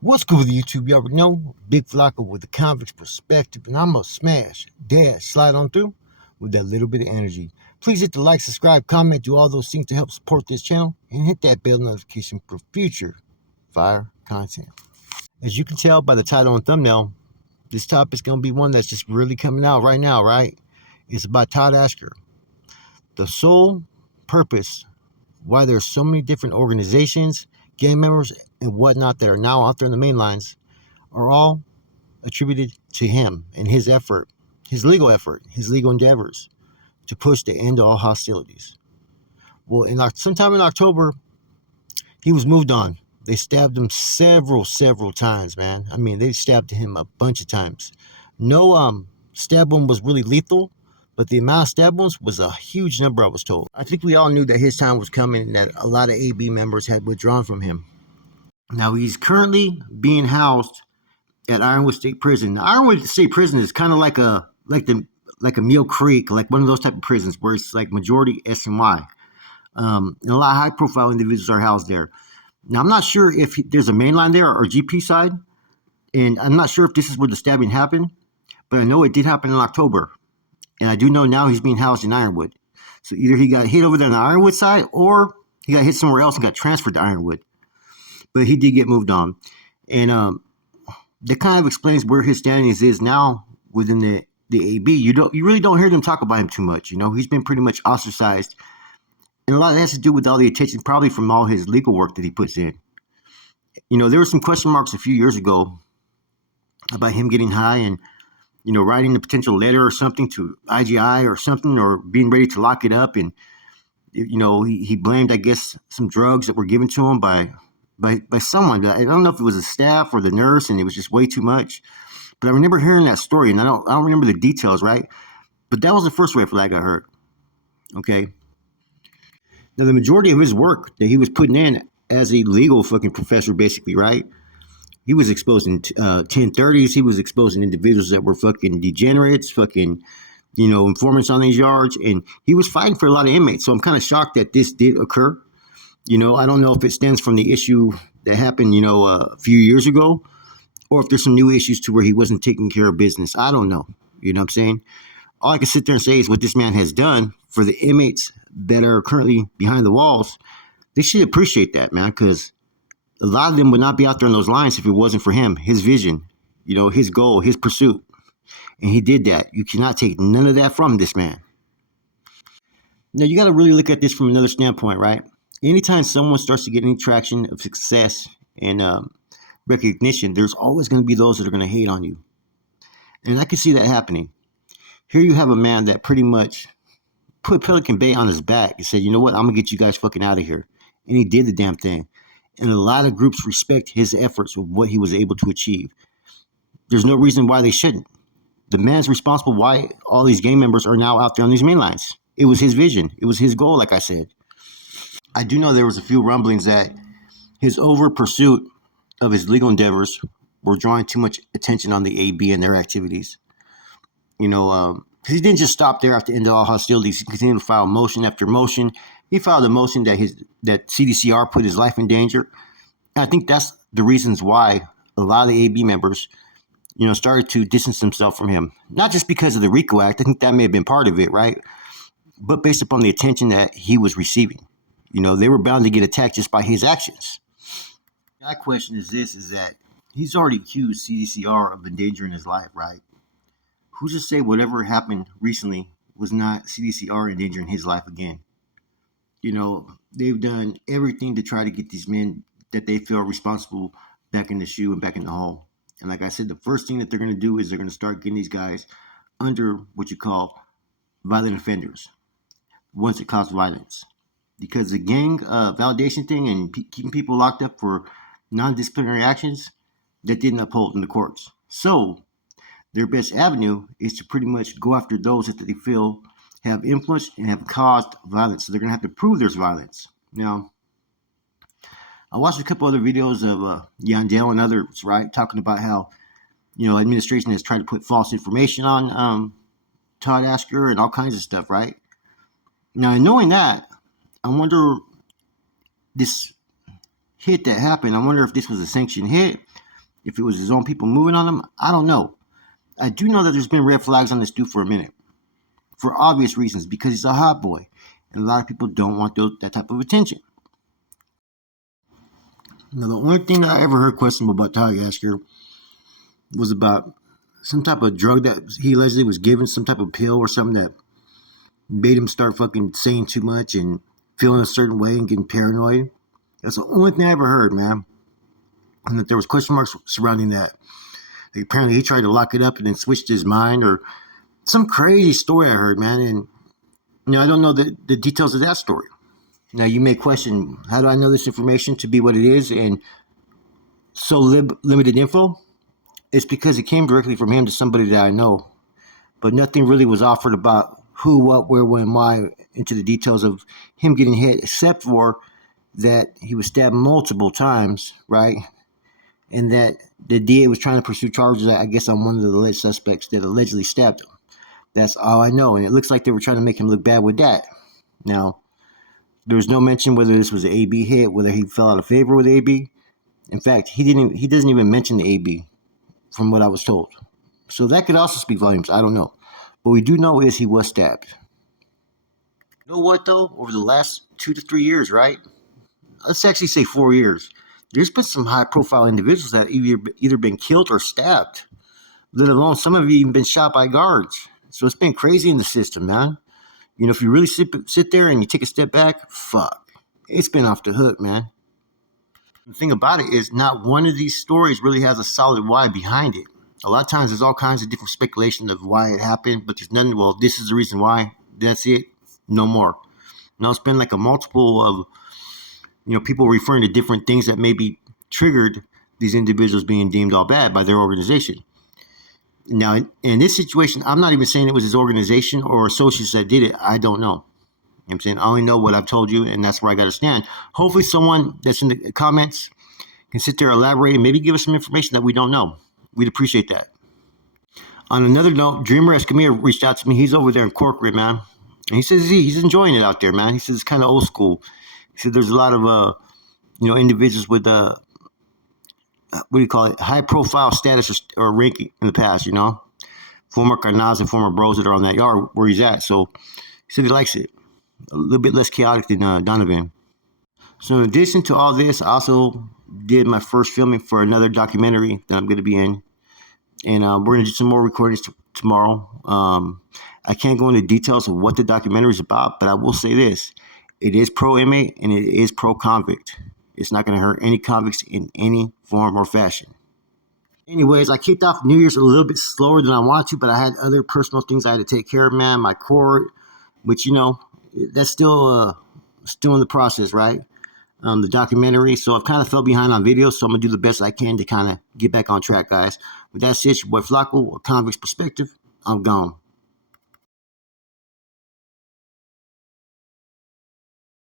What's good with YouTube? You already know. Big Flocka with the convict's perspective, and I'm gonna smash, dash, slide on through with that little bit of energy. Please hit the like, subscribe, comment, do all those things to help support this channel, and hit that bell notification for future fire content. As you can tell by the title and thumbnail, this topic's gonna be one that's just really coming out right now, right? It's about Todd Askar. The sole purpose why there's so many different organizations, gang members, and whatnot that are now out there in the main lines are all attributed to him and his effort, his legal endeavors to push the end to all hostilities. Well, sometime in October, he was moved on. They stabbed him several times, man. I mean, they stabbed him a bunch of times. No stab wound was really lethal, but the amount of stab wounds was a huge number, I was told. I think we all knew that his time was coming and that a lot of AB members had withdrawn from him. Now, he's currently being housed at Ironwood State Prison. Now, Ironwood State Prison is kind of like a Mill Creek, like one of those type of prisons where it's like majority SNY. And a lot of high profile individuals are housed there. Now, I'm not sure if there's a main line there or GP side, and I'm not sure if this is where the stabbing happened, but I know it did happen in October. And I do know now he's being housed in Ironwood. So either he got hit over there on the Ironwood side or he got hit somewhere else and got transferred to Ironwood. But he did get moved on. And that kind of explains where his standing is now within the AB. You really don't hear them talk about him too much. You know, he's been pretty much ostracized, and a lot of that has to do with all the attention, probably from all his legal work that he puts in. You know, there were some question marks a few years ago about him getting high and writing a potential letter or something to IGI or something, or being ready to lock it up. And he blamed, I guess, some drugs that were given to him by someone. I don't know if it was the staff or the nurse, and it was just way too much. But I remember hearing that story, and I don't remember the details, right? But that was the first red flag I heard. Okay. Now, the majority of his work that he was putting in as a legal fucking professor, basically, right? He was exposing 1030s. He was exposing individuals that were fucking degenerates, fucking, informants on these yards. And he was fighting for a lot of inmates. So I'm kind of shocked that this did occur. I don't know if it stems from the issue that happened, a few years ago, or if there's some new issues to where he wasn't taking care of business. I don't know. You know what I'm saying? All I can sit there and say is what this man has done for the inmates that are currently behind the walls. They should appreciate that, man, because a lot of them would not be out there on those lines if it wasn't for him, his vision, his goal, his pursuit. And he did that. You cannot take none of that from this man. Now, you got to really look at this from another standpoint, right? Anytime someone starts to get any traction of success and recognition, there's always going to be those that are going to hate on you. And I can see that happening. Here you have a man that pretty much put Pelican Bay on his back and said, you know what, I'm going to get you guys fucking out of here. And he did the damn thing. And a lot of groups respect his efforts with what he was able to achieve. There's no reason why they shouldn't. The man's responsible why all these gang members are now out there on these main lines. It was his vision. It was his goal, like I said. I do know there was a few rumblings that his over pursuit of his legal endeavors were drawing too much attention on the AB and their activities. Because he didn't just stop there after end all hostilities. He continued to file motion after motion. He filed a motion that CDCR put his life in danger. And I think that's the reasons why a lot of the AB members, started to distance themselves from him. Not just because of the RICO Act. I think that may have been part of it, right? But based upon the attention that he was receiving. They were bound to get attacked just by his actions. My question is that he's already accused CDCR of endangering his life, right? Who's to say whatever happened recently was not CDCR endangering his life again? They've done everything to try to get these men that they feel are responsible back in the shoe and back in the hole. And like I said, the first thing that they're going to do is they're going to start getting these guys under what you call violent offenders, ones that cause violence. Because the gang validation thing and keeping people locked up for non-disciplinary actions, that didn't uphold in the courts. So their best avenue is to pretty much go after those that they feel have influenced and have caused violence. So they're going to have to prove there's violence. Now, I watched a couple other videos of Yandel and others, right, talking about how, administration has tried to put false information on Todd Askar and all kinds of stuff, right? Now, knowing that, I wonder, this hit that happened, I wonder if this was a sanctioned hit if it was his own people moving on him, I don't know. I do know that there's been red flags on this dude for a minute, for obvious reasons, because he's a hot boy, and a lot of people don't want that type of attention. Now, the only thing that I ever heard questionable about Todd Askar was about some type of drug that he allegedly was given, some type of pill or something that made him start fucking saying too much and feeling a certain way and getting paranoid. That's the only thing I ever heard, man. And that there was question marks surrounding that. Like, apparently he tried to lock it up and then switched his mind, or some crazy story I heard, man. And I don't know the details of that story. Now, you may question, how do I know this information to be what it is and so limited info? It's because it came directly from him to somebody that I know. But nothing really was offered about who, what, where, when, why, into the details of him getting hit, except for that he was stabbed multiple times, right? And that the DA was trying to pursue charges, I guess, on one of the alleged suspects that allegedly stabbed him. That's all I know. And it looks like they were trying to make him look bad with that. Now, there was no mention whether this was an AB hit, whether he fell out of favor with AB. In fact, he doesn't even mention the AB, from what I was told. So that could also speak volumes. I don't know. What we do know is he was stabbed. You know what, though? Over the last 2 to 3 years, right? Let's actually say 4 years. There's been some high-profile individuals that either been killed or stabbed. Let alone some of you even been shot by guards. So it's been crazy in the system, man. You know, if you really sit there and you take a step back, fuck. It's been off the hook, man. The thing about it is not one of these stories really has a solid why behind it. A lot of times there's all kinds of different speculation of why it happened, but there's nothing, well, this is the reason why. That's it. No more. Now it's been like a multiple of, people referring to different things that maybe triggered these individuals being deemed all bad by their organization. Now, in this situation, I'm not even saying it was his organization or associates that did it. I don't know. You know what I'm saying? I only know what I've told you, and that's where I got to stand. Hopefully someone that's in the comments can sit there, elaborate, and maybe give us some information that we don't know. We'd appreciate that. On another note, Dreamer Escamilla reached out to me. He's over there in corporate, man. And he says he's enjoying it out there, man. He says it's kind of old school. He said there's a lot of, individuals with what do you call it, high profile status or rank in the past, former carnals and former bros that are on that yard where he's at. So he said he likes it. A little bit less chaotic than Donovan. So in addition to all this, I also did my first filming for another documentary that I'm going to be in. And we're going to do some more recordings tomorrow. I can't go into details of what the documentary is about, but I will say this. It is pro-inmate and it is pro-convict. It's not going to hurt any convicts in any form or fashion. Anyways, I kicked off New Year's a little bit slower than I wanted to, but I had other personal things I had to take care of, man. My court, which, that's still in the process, right? The documentary. So I've kind of fell behind on videos, so I'm going to do the best I can to kind of get back on track, guys. With that said, your boy Flacco, a convict's perspective, I'm gone.